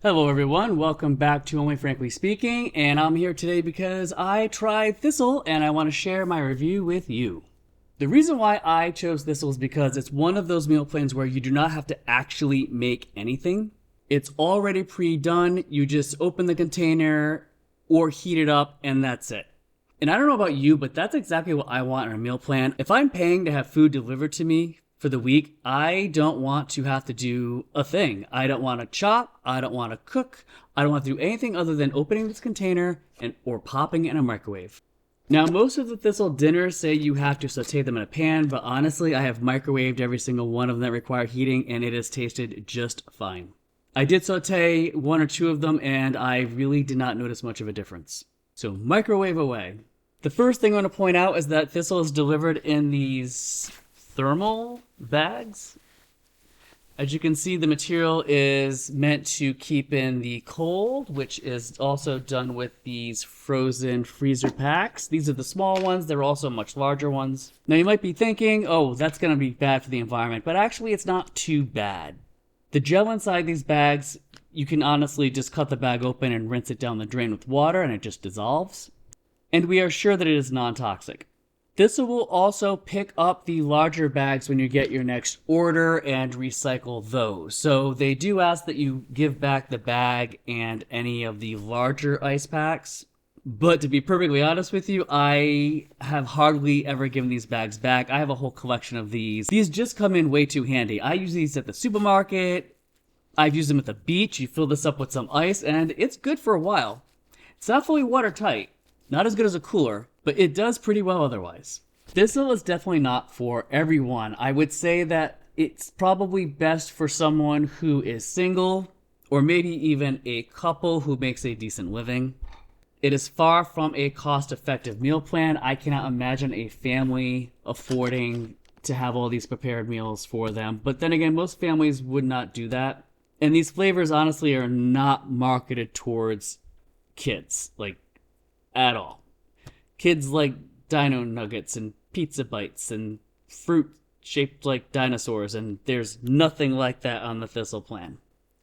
Hello everyone, welcome back to Only Frankly Speaking, and I'm here today because I tried Thistle and I want to share my review with you. The reason why I chose Thistle is because it's one of those meal plans where you do not have to actually make anything. It's already pre-done, you just open the container or heat it up and that's it. And I don't know about you, but that's exactly what I want in a meal plan. If I'm paying to have food delivered to me for the week, I don't want to have to do a thing. I don't want to chop, I don't want to cook, I don't want to do anything other than opening this container or popping it in a microwave. Now, most of the Thistle dinners say you have to saute them in a pan, but honestly, I have microwaved every single one of them that require heating, and it has tasted just fine. I did saute one or two of them, and I really did not notice much of a difference. So microwave away. The first thing I want to point out is that Thistle is delivered in these thermal bags. As you can see, the material is meant to keep in the cold, which is also done with these frozen freezer packs. These are the small ones. There are also much larger ones. Now you might be thinking, oh, that's going to be bad for the environment, but actually it's not too bad. The gel inside these bags, you can honestly just cut the bag open and rinse it down the drain with water and it just dissolves. And we are sure that it is non-toxic. Thistle will also pick up the larger bags when you get your next order and recycle those. So they do ask that you give back the bag and any of the larger ice packs. But to be perfectly honest with you, I have hardly ever given these bags back. I have a whole collection of these. These just come in way too handy. I use these at the supermarket. I've used them at the beach. You fill this up with some ice and it's good for a while. It's not fully watertight. Not as good as a cooler, but it does pretty well otherwise. Thistle is definitely not for everyone. I would say that it's probably best for someone who is single, or maybe even a couple who makes a decent living. It is far from a cost-effective meal plan. I cannot imagine a family affording to have all these prepared meals for them. But then again, most families would not do that. And these flavors, honestly, are not marketed towards kids, at all. Kids like dino nuggets and pizza bites and fruit shaped like dinosaurs, and there's nothing like that on the Thistle plan.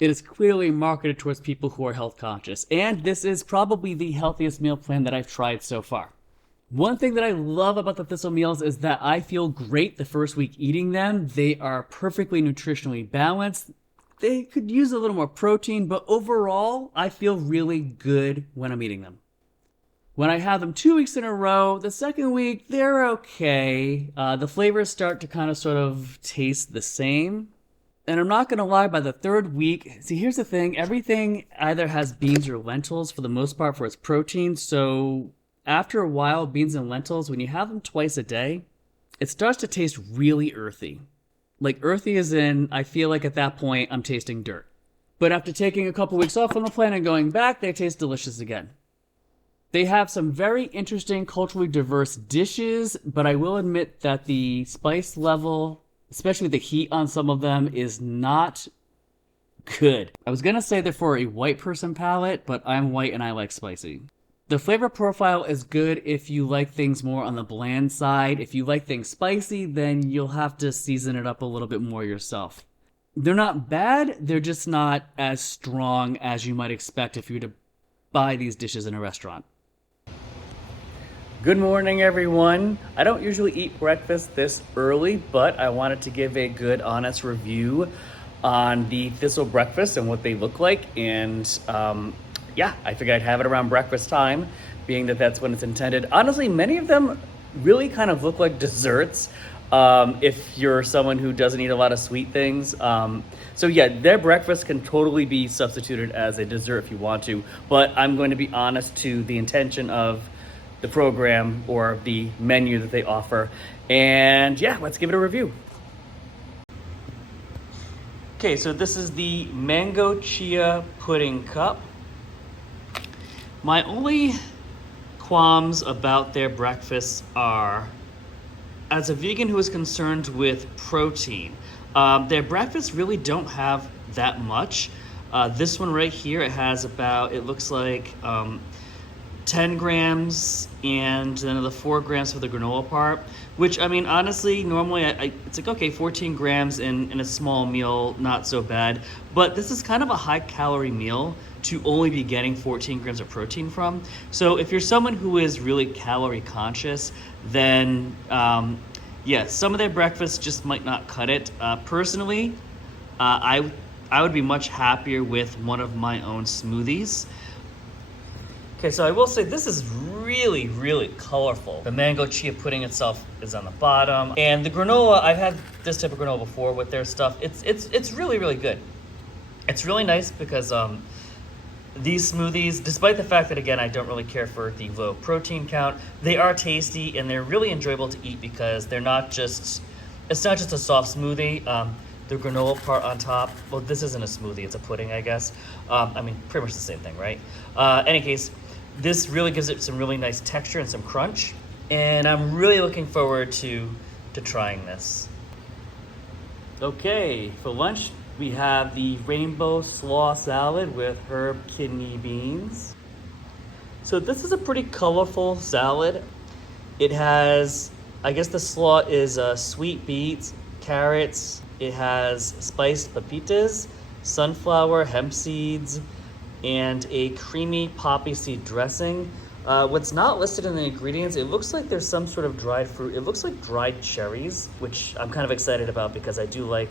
It is clearly marketed towards people who are health conscious, and this is probably the healthiest meal plan that I've tried so far. One thing that I love about the Thistle meals is that I feel great the first week eating them. They are perfectly nutritionally balanced. They could use a little more protein, but overall, I feel really good when I'm eating them. When I have them 2 weeks in a row, the second week, they're okay. The flavors start to kind of sort of taste the same. And I'm not going to lie, by the third week, see, here's the thing. Everything either has beans or lentils for the most part for its protein. So after a while, beans and lentils, when you have them twice a day, it starts to taste really earthy. Like earthy as in, I feel like at that point, I'm tasting dirt. But after taking a couple weeks off from the plan and going back, they taste delicious again. They have some very interesting, culturally diverse dishes, but I will admit that the spice level, especially the heat on some of them, is not good. I was going to say they're for a white person palate, but I'm white and I like spicy. The flavor profile is good if you like things more on the bland side. If you like things spicy, then you'll have to season it up a little bit more yourself. They're not bad, they're just not as strong as you might expect if you were to buy these dishes in a restaurant. Good morning, everyone. I don't usually eat breakfast this early, but I wanted to give a good, honest review on the Thistle breakfast and what they look like. And I figured I'd have it around breakfast time, being that that's when it's intended. Honestly, many of them really kind of look like desserts if you're someone who doesn't eat a lot of sweet things. Their breakfast can totally be substituted as a dessert if you want to, but I'm going to be honest to the intention of the program or the menu that they offer. And let's give it a review. Okay, so this is the mango chia pudding cup. My only qualms about their breakfasts are, as a vegan who is concerned with protein, their breakfasts really don't have that much. This one right here, it has about, it looks like 10 grams and then another 4 grams for the granola part, which, I mean, honestly, normally it's like, okay, 14 grams in a small meal, not so bad. But this is kind of a high calorie meal to only be getting 14 grams of protein from. So if you're someone who is really calorie conscious, then yeah, some of their breakfasts just might not cut it. Personally, I would be much happier with one of my own smoothies. Okay, so I will say this is really, really colorful. The mango chia pudding itself is on the bottom, and the granola, I've had this type of granola before with their stuff. It's really, really good. It's really nice because these smoothies, despite the fact that, again, I don't really care for the low protein count, they are tasty and they're really enjoyable to eat because they're not just, it's not just a soft smoothie. The granola part on top, well, this isn't a smoothie, it's a pudding, I guess. I mean, pretty much the same thing, right? Any case, this really gives it some really nice texture and some crunch, and I'm really looking forward to trying this. Okay, for lunch, we have the rainbow slaw salad with herb kidney beans. So this is a pretty colorful salad. It has, I guess the slaw is sweet beets, carrots, it has spiced pepitas, sunflower, hemp seeds, and a creamy poppy seed dressing. What's not listed in the ingredients, it looks like there's some sort of dried fruit. It looks like dried cherries, which I'm kind of excited about because I do like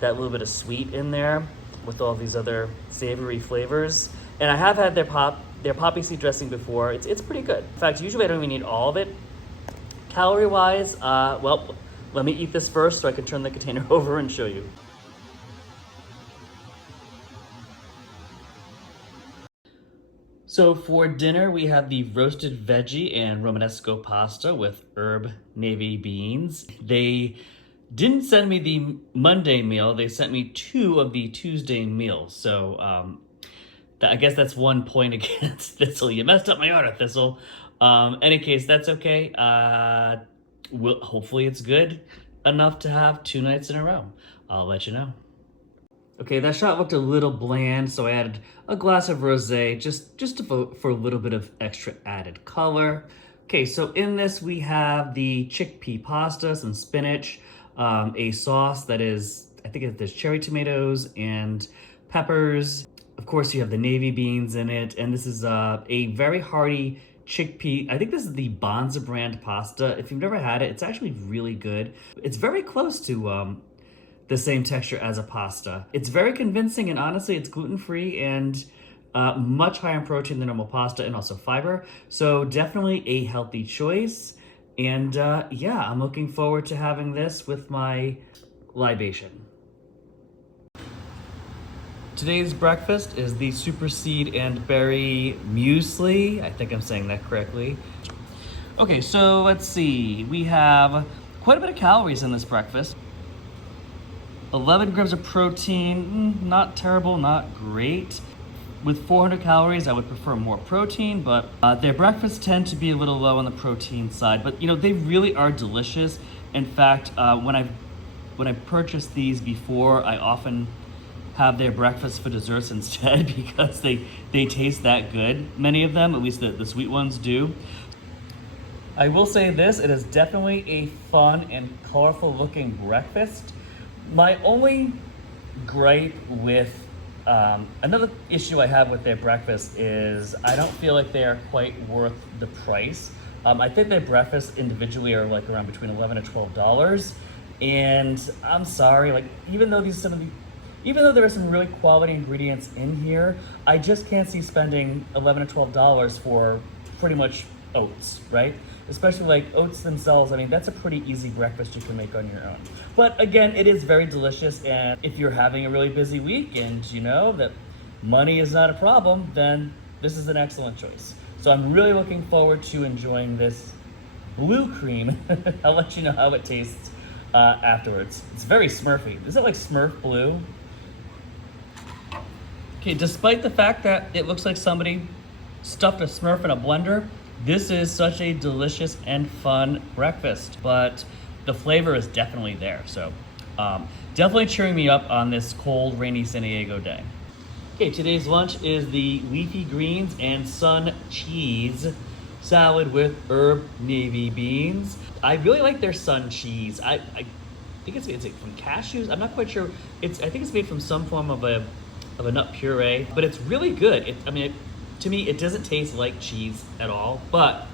that little bit of sweet in there with all these other savory flavors. And I have had their poppy seed dressing before. It's pretty good. In fact, usually I don't even need all of it. Calorie-wise, well, let me eat this first so I can turn the container over and show you. So for dinner, we have the roasted veggie and Romanesco pasta with herb navy beans. They didn't send me the Monday meal, they sent me 2 of the Tuesday meals. So I guess that's 1 point against Thistle. You messed up my order, Thistle. Any case, that's okay. Hopefully it's good enough to have 2 nights in a row. I'll let you know. Okay, that shot looked a little bland, so I added a glass of rosé just for a little bit of extra added color. Okay, so in this we have the chickpea pasta, some spinach, a sauce that is, I think there's cherry tomatoes and peppers. Of course, you have the navy beans in it, and this is a very hearty chickpea. I think this is the Bonza brand pasta. If you've never had it, it's actually really good. It's very close to the same texture as a pasta. It's very convincing, and honestly, it's gluten-free and much higher in protein than normal pasta and also fiber. So definitely a healthy choice. And yeah, I'm looking forward to having this with my libation. Today's breakfast is the super seed and berry muesli. I think I'm saying that correctly. Okay, so let's see. We have quite a bit of calories in this breakfast. 11 grams of protein, not terrible, not great. With 400 calories, I would prefer more protein, but their breakfasts tend to be a little low on the protein side. But you know, they really are delicious. In fact, when I've purchased these before, I often have their breakfast for desserts instead because they taste that good. Many of them, at least the sweet ones, do. I will say this, it is definitely a fun and colorful looking breakfast. My only gripe with, another issue I have with their breakfast is I don't feel like they are quite worth the price. I think their breakfasts individually are like around between $11 and $12. And I'm sorry, like even though there are some really quality ingredients in here, I just can't see spending $11 or $12 for pretty much oats, right? Especially like oats themselves. I mean, that's a pretty easy breakfast you can make on your own. But again, it is very delicious, and if you're having a really busy week and you know that money is not a problem, then this is an excellent choice. So I'm really looking forward to enjoying this blue cream. I'll let you know how it tastes afterwards. It's very Smurfy. Is it like Smurf blue? Okay, despite the fact that it looks like somebody stuffed a Smurf in a blender, this is such a delicious and fun breakfast, but the flavor is definitely there. So definitely cheering me up on this cold, rainy San Diego day. Okay, today's lunch is the leafy greens and sun cheese salad with herb navy beans. I really like their sun cheese. I think it's like from cashews. I'm not quite sure. I think it's made from some form of a nut puree, but it's really good. To me, it doesn't taste like cheese at all, but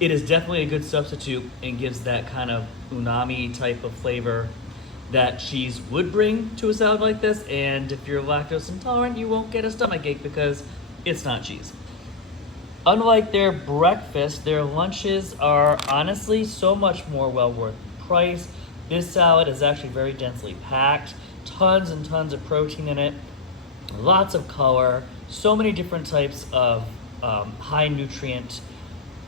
it is definitely a good substitute and gives that kind of umami type of flavor that cheese would bring to a salad like this. And if you're lactose intolerant, you won't get a stomachache because it's not cheese. Unlike their breakfast, their lunches are honestly so much more well worth the price. This salad is actually very densely packed, tons and tons of protein in it, lots of color, so many different types of high nutrient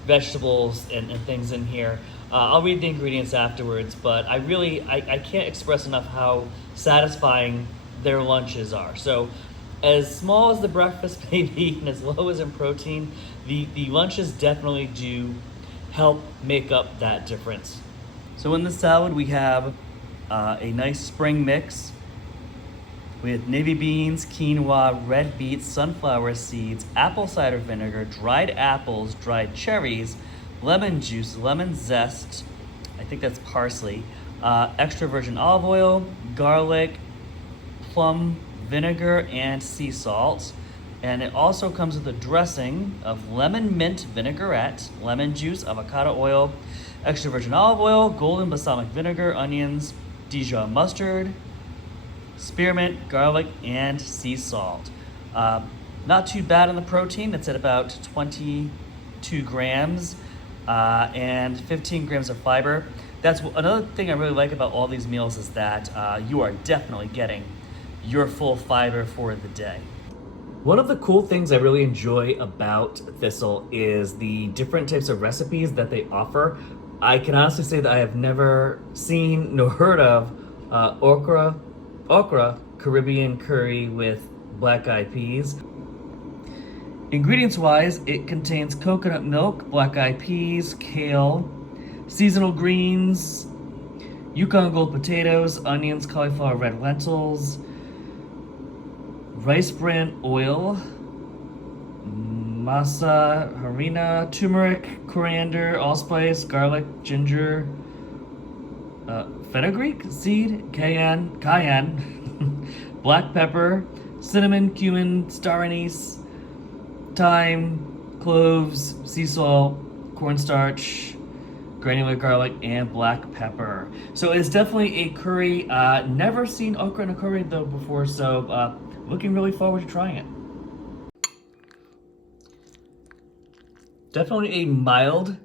vegetables and things in here. I'll read the ingredients afterwards, but I can't express enough how satisfying their lunches are. So as small as the breakfast may be and as low as in protein, the lunches definitely do help make up that difference. So in the salad we have a nice spring mix with navy beans, quinoa, red beets, sunflower seeds, apple cider vinegar, dried apples, dried cherries, lemon juice, lemon zest, I think that's parsley, extra virgin olive oil, garlic, plum vinegar, and sea salt. And it also comes with a dressing of lemon mint vinaigrette, lemon juice, avocado oil, extra virgin olive oil, golden balsamic vinegar, onions, Dijon mustard, spearmint, garlic, and sea salt. Not too bad on the protein. It's at about 22 grams and 15 grams of fiber. That's another thing I really like about all these meals is that you are definitely getting your full fiber for the day. One of the cool things I really enjoy about Thistle is the different types of recipes that they offer. I can honestly say that I have never seen nor heard of okra Caribbean curry with black-eyed peas. Ingredients wise, it contains coconut milk, black-eyed peas, kale, seasonal greens, Yukon Gold potatoes, onions, cauliflower, red lentils, rice bran oil, masa harina, turmeric, coriander, allspice, garlic, ginger, fenugreek seed, cayenne, black pepper, cinnamon, cumin, star anise, thyme, cloves, sea salt, cornstarch, granular garlic, and black pepper. So it's definitely a curry. Never seen okra in a curry though before, so looking really forward to trying it. Definitely a mild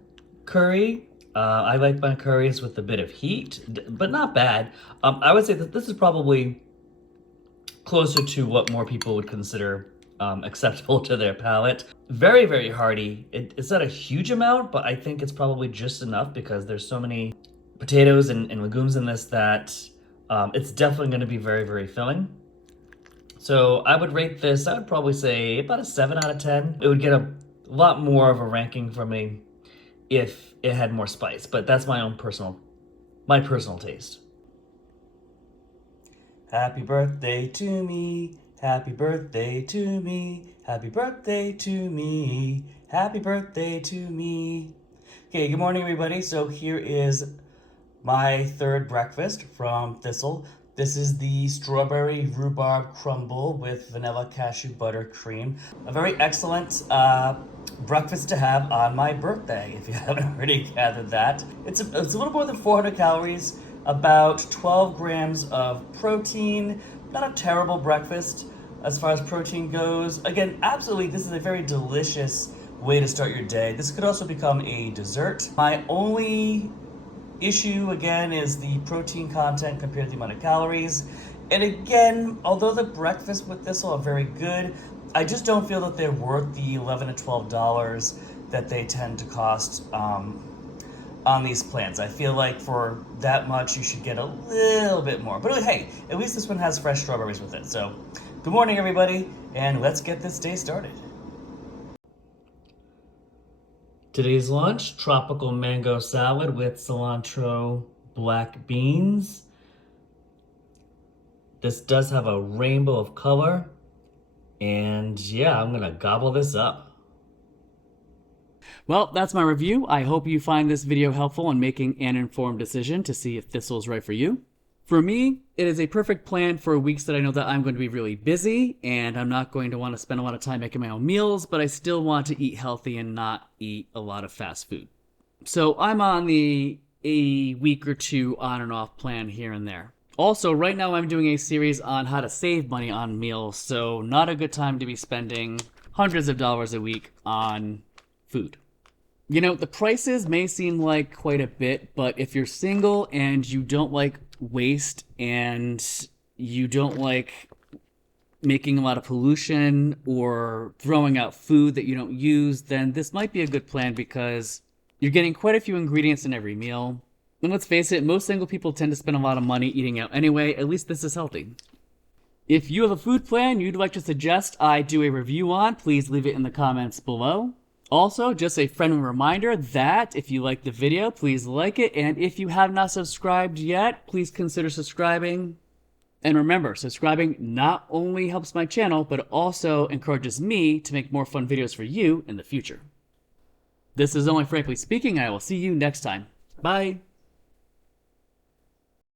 curry. I like my curries with a bit of heat, but not bad. I would say that this is probably closer to what more people would consider acceptable to their palate. Very, very hearty. It's not a huge amount, but I think it's probably just enough because there's so many potatoes and legumes in this that it's definitely going to be very, very filling. So I would rate this, I would probably say about a 7 out of 10. It would get a lot more of a ranking from me if it had more spice, but that's my personal taste. Happy birthday to me, happy birthday to me, happy birthday to me, happy birthday to me. Okay, good morning everybody. So here is my third breakfast from Thistle. This is the strawberry rhubarb crumble with vanilla cashew butter cream. A very excellent breakfast to have on my birthday, if you haven't already gathered that. It's a little more than 400 calories, about 12 grams of protein. Not a terrible breakfast as far as protein goes. Again, absolutely, this is a very delicious way to start your day. This could also become a dessert. My only issue, again, is the protein content compared to the amount of calories. And again, although the breakfast with this are very good, I just don't feel that they're worth the $11 to $12 that they tend to cost on these plans. I feel like for that much, you should get a little bit more. But hey, at least this one has fresh strawberries with it. So, good morning, everybody, and let's get this day started. Today's lunch, tropical mango salad with cilantro black beans. This does have a rainbow of color And yeah, I'm gonna gobble this up. Well, that's my review. I hope you find this video helpful in making an informed decision to see if Thistle is right for you. For me, it is a perfect plan for weeks that I know that I'm going to be really busy and I'm not going to want to spend a lot of time making my own meals, but I still want to eat healthy and not eat a lot of fast food. So I'm on a week or two on and off plan here and there. Also, right now I'm doing a series on how to save money on meals, so not a good time to be spending hundreds of dollars a week on food. You know, the prices may seem like quite a bit, but if you're single and you don't like waste and you don't like making a lot of pollution or throwing out food that you don't use, then this might be a good plan because you're getting quite a few ingredients in every meal. And let's face it, most single people tend to spend a lot of money eating out anyway. At least this is healthy. If you have a food plan you'd like to suggest I do a review on, please leave it in the comments below. Also, just a friendly reminder that if you like the video, please like it. And if you have not subscribed yet, please consider subscribing. And remember, subscribing not only helps my channel, but also encourages me to make more fun videos for you in the future. This is Only Frankly Speaking. I will see you next time. Bye.